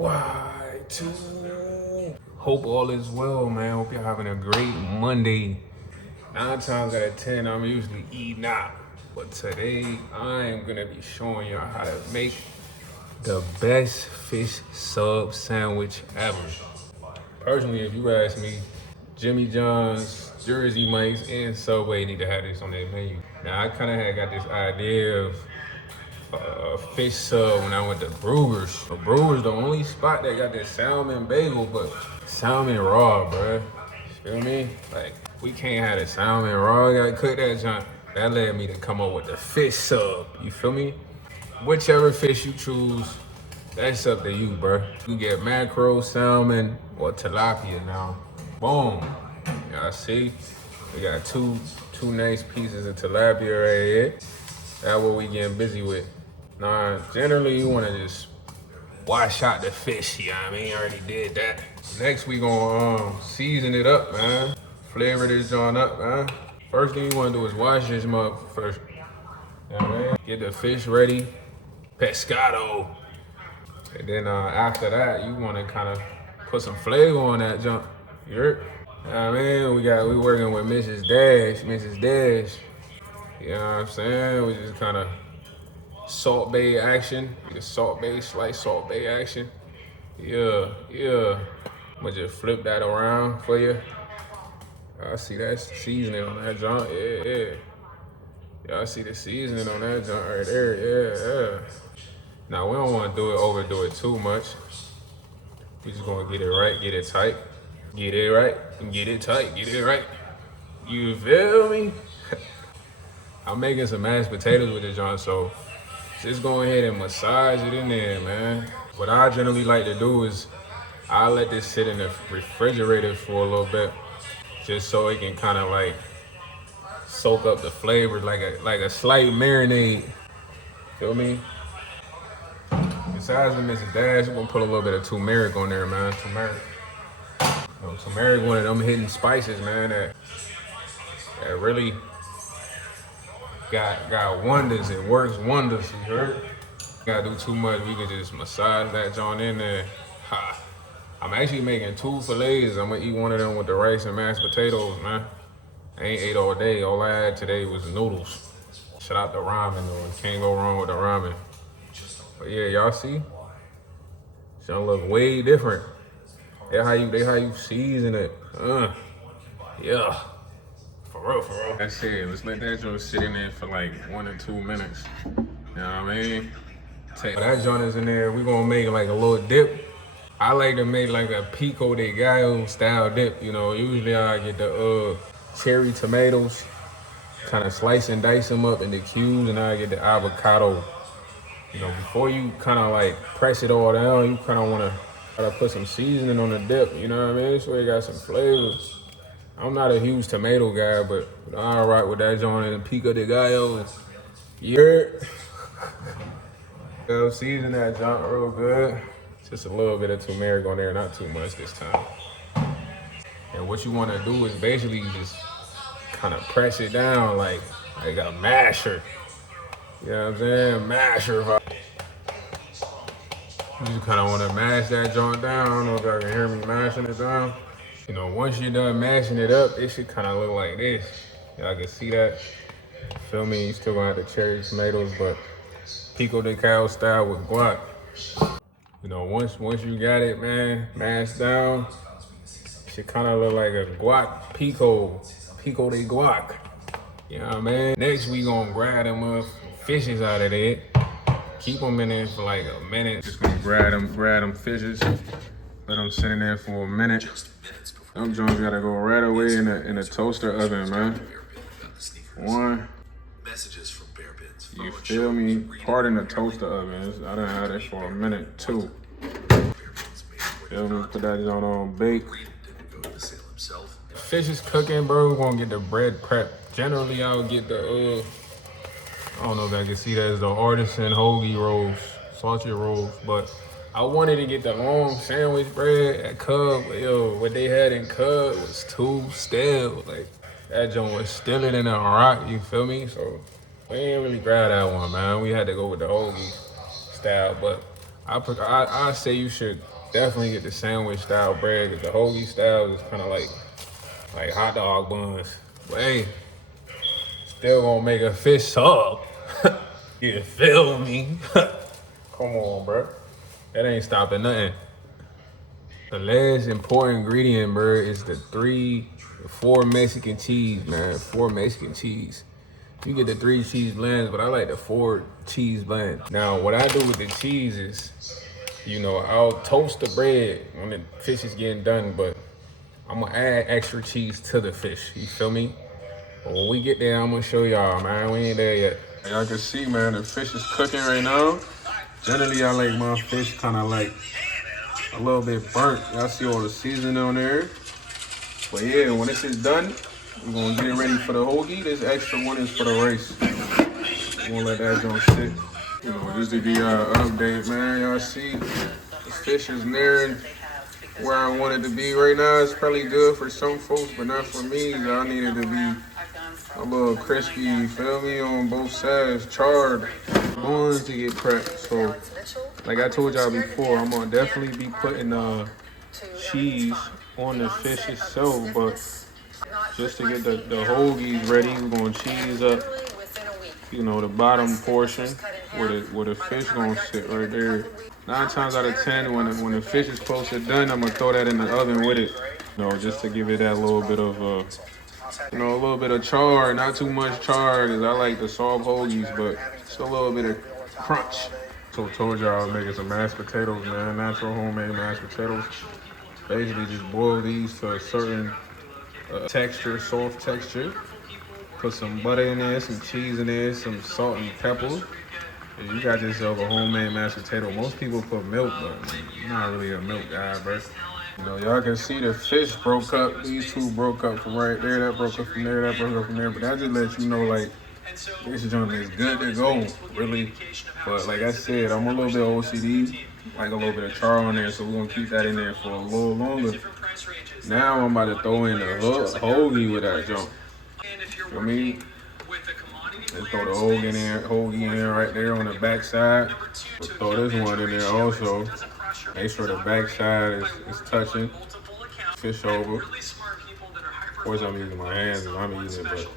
Y2. Hope all is well, man. Hope you're having a great Monday. 9 times out of 10, I'm usually eating out. But today, I am gonna be showing y'all how to make the best fish sub sandwich ever. Personally, if you ask me, Jimmy John's, Jersey Mike's, and Subway need to have this on their menu. Now, I kind of had got this idea of fish sub when I went to Brewers. So Brewers the only spot that got this salmon bagel, but salmon raw, bruh. You feel me? Like, we can't have the salmon raw, gotta cook that junk. That led me to come up with the fish sub, you feel me? Whichever fish you choose, that's up to you, bruh. You get mackerel, salmon, or tilapia now. Boom. Y'all see? We got two nice pieces of tilapia right here. That's what we getting busy with. Now, generally you wanna just wash out the fish, you know what I mean? I already did that. Next we gonna season it up, man. Flavor this joint up, man. First thing you wanna do is wash this mug first. You know what I mean? Get the fish ready, pescado. And then after that, you wanna kinda put some flavor on that junk. You heard? You know what I mean? We working with Mrs. Dash. You know what I'm saying? We just kinda Salt Bay action. Slice Salt Bay action. Yeah. I'ma just flip that around for you. I see that seasoning on that joint. Yeah. Y'all see the seasoning on that joint right there. Yeah. Now we don't want to overdo it too much. We just gonna get it right, get it tight. Get it right, get it tight, get it right. You feel me? I'm making some mashed potatoes with this joint, so just go ahead and massage it in there, man. What I generally like to do is I let this sit in the refrigerator for a little bit, just so it can kind of like soak up the flavor, like a slight marinade. Feel me? Besides the Mrs. Dash, we're gonna put a little bit of turmeric on there, man. Turmeric, one of them hidden spices, man, that really got wonders. It works wonders, you heard? Gotta do too much, we can just massage that joint in there. Ha. I'm actually making 2 fillets. I'm gonna eat one of them with the rice and mashed potatoes, man. I ain't ate all day. All I had today was noodles. Shout out to ramen though. Can't go wrong with the ramen. But yeah, y'all see? It's gonna look way different. They how you season it. Yeah. For real. That's it. Let's let that joint sit in there for like 1 or 2 minutes. You know what I mean? That joint is in there. We're gonna make like a little dip. I like to make like a pico de gallo style dip. You know, usually I get the cherry tomatoes, kind of slice and dice them up into cubes, and I get the avocado. You know, before you kind of like press it all down, you kind of want to put some seasoning on the dip. You know what I mean? So it got some flavor. I'm not a huge tomato guy, but I rock with that joint and pico de gallo. Yeah. Season that joint real good. Just a little bit of turmeric on there, not too much this time. And what you want to do is basically just kind of press it down like a masher. You know what I'm saying? Masher vibe. You just kind of want to mash that joint down. I don't know if y'all can hear me mashing it down. You know, once you're done mashing it up, it should kind of look like this. Y'all can see that. Feel me? You still gonna have the cherry tomatoes, but pico de gallo style with guac. You know, once you got it, man, mashed down, it should kind of look like a guac pico de guac. You know what I mean? Next, we gonna grab them fishes out of there. Keep them in there for like a minute. Just gonna grab them fishes. Let them sit in there for a minute. Them joints gotta go right away in the toaster oven, man. 1. You feel me? Pardon the toaster oven. I done had it for a minute. 2. Feel me? Put that on bake. Fish is cooking, bro. We're gonna get the bread prep. Generally, I'll get the I don't know if I can see that as the artisan hoagie rolls, sausage rolls, but I wanted to get the long sandwich bread at Cub. Yo, what they had in Cub was too stale. Like, that joint was stiller than a rock, you feel me? So we ain't really grab that one, man. We had to go with the hoagie style, but I say you should definitely get the sandwich style bread, because the hoagie style is kind of like hot dog buns. But hey, still gonna make a fish sub. You feel me? Come on, bro. That ain't stopping nothing. The last important ingredient, bro, is the 4 Mexican cheese, man. 4 Mexican cheese. You get the 3 cheese blends, but I like the 4 cheese blend. Now, what I do with the cheese is, I'll toast the bread when the fish is getting done, but I'm gonna add extra cheese to the fish. You feel me? But when we get there, I'm gonna show y'all, man. We ain't there yet. Y'all can see, man, the fish is cooking right now. Generally, I like my fish kind of like a little bit burnt. Y'all see all the seasoning on there. But yeah, when this is done, we're gonna get it ready for the hoagie. This extra one is for the rice. We're gonna let that joint sit. Just to give y'all an update, man. Y'all see the fish is nearing where I want it to be right now. It's probably good for some folks, but not for me. I need it to be a little crispy, you feel me, on both sides, charred buns to get prepped. So, like I told y'all before, I'm gonna definitely be putting cheese on the fish itself, but just to get the hoagies ready, we're gonna cheese up, the bottom portion where the fish gonna sit right there. 9 times out of 10, when the fish is close to done, I'm gonna throw that in the oven with it, just to give it that little bit of a little bit of char, not too much char, because I like the soft hoagies, but just a little bit of crunch. So told y'all I was making some mashed potatoes, man, natural homemade mashed potatoes. Basically just boil these to a certain texture, soft texture. Put some butter in there, some cheese in there, some salt and pepper. And you got yourself a homemade mashed potato. Most people put milk, but I'm not really a milk guy, bro. Y'all can see the fish broke up. These two broke up from right there. That broke up from there. That broke up from there. But that just lets you know, like, this joint is good to go, really. But like I said, I'm a little bit OCD, like a little bit of char on there, so we're gonna keep that in there for a little longer. Now I'm about to throw in the hoagie with that junk. For me, let's throw the hoagie in there right there on the back side. We'll throw this one in there also. Make sure the back side is touching. Fish over. Of course, I'm using my hands and I'm using it,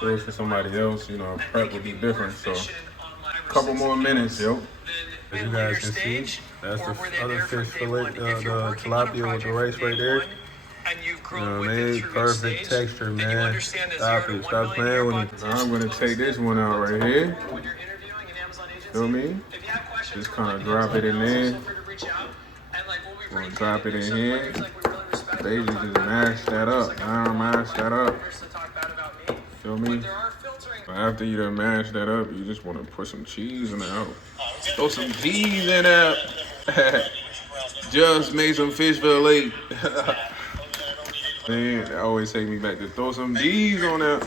but for somebody else, prep would be different. So, a couple more minutes, yo. As you guys can see, that's the other fish fillet, the tilapia with the rice right there. Perfect texture, man. Stop it. Stop playing with it. Now I'm gonna take this one out right here. Feel me? Just kind of drop it in there. Gonna drop it in here. Basically just mash that up. Now mash that up. Feel me? After you done mash that up, you just want to put some cheese in there. Throw some cheese in there. Just made some fish fillet. Man, that always take me back to throw some D's on that.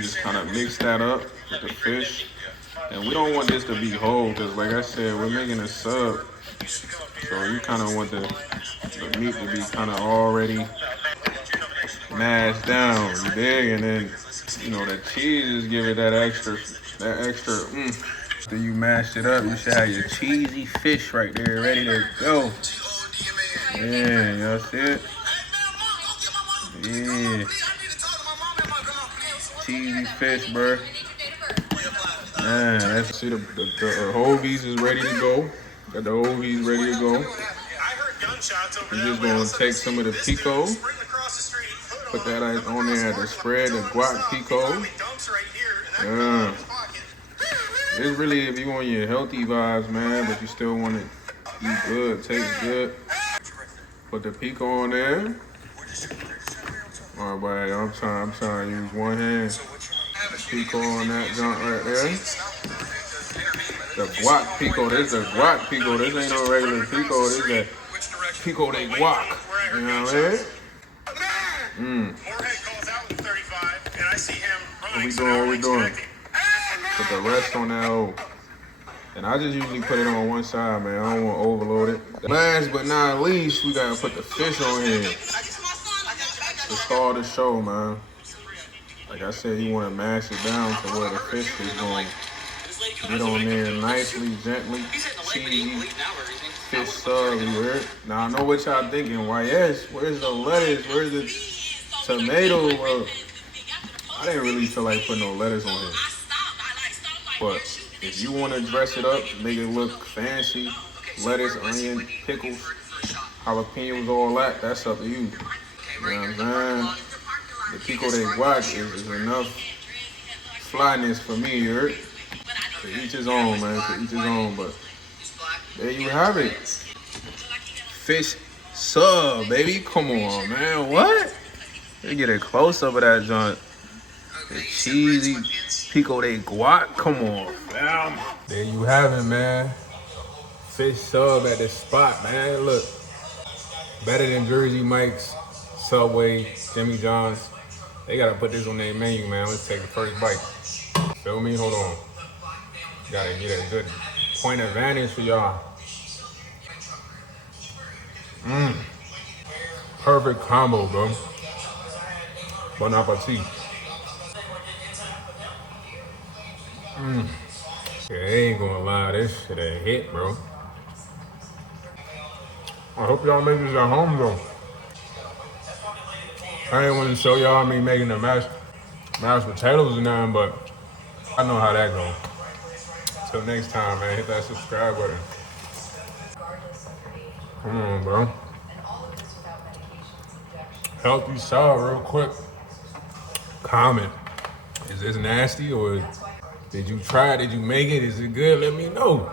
Just kind of mix that up with the fish. And we don't want this to be whole, because like I said, we're making a sub. So you kind of want the meat to be kind of already mashed down, you dig? And then, the cheese just give it that extra. After you mashed it up, you should have your cheesy fish right there ready to go. Man, y'all see it? Yeah. Cheesy fish, bro. Man, let's see the hoagies is ready to go. Got the hoagies ready to go. We're just gonna take some of the pico, put that on there at the spread, the guac pico. Yeah. It's really if you want your healthy vibes, man, but you still want it to be good, taste good. Put the pico on there. All right, buddy, I'm trying to use one hand. Pico on that junk right there. The guac pico, this is a guac pico. This ain't no regular pico. This is a pico de guac. You know what I mean? What we doing? Put the rest on that old. And I just usually put it on one side, man. I don't want to overload it. Last but not least, we gotta put the fish on here to start the show, man. Like I said, you want to mash it down to where the fish is going to get on there nicely, gently. cheesy fish sub, you heard? Now I know what y'all thinking. Why, yes, where's the lettuce? Where's the tomato? Well, I didn't really feel like putting no lettuce on here. But if you want to dress it up, make it look fancy, lettuce, onion, pickles, jalapenos, all that, that's up to you. You know what I'm saying? The pico de guac is enough flyness for me, you heard? To each his own, man, to each his own, but there you have it. Fish sub, baby. Come on, man. What? Let me get a close up of that joint. The cheesy pico de guac. Come on, fam. There you have it, man. Fish sub at the spot, man. Look, better than Jersey Mike's, Subway, Jimmy John's. They gotta put this on their menu, man. Let's take the first bite. Feel me? Hold on. Gotta get a good point of vantage for y'all. Perfect combo, bro. Bon appetit. Yeah, I ain't gonna lie, this shit a hit, bro. I hope y'all make this at home, though. I ain't want to show y'all me making the mashed potatoes and nothing, but I know how that goes. Till next time, man, hit that subscribe button. Come on, bro. Healthy sub, real quick. Comment. Is this nasty or did you try it? Did you make it? Is it good? Let me know.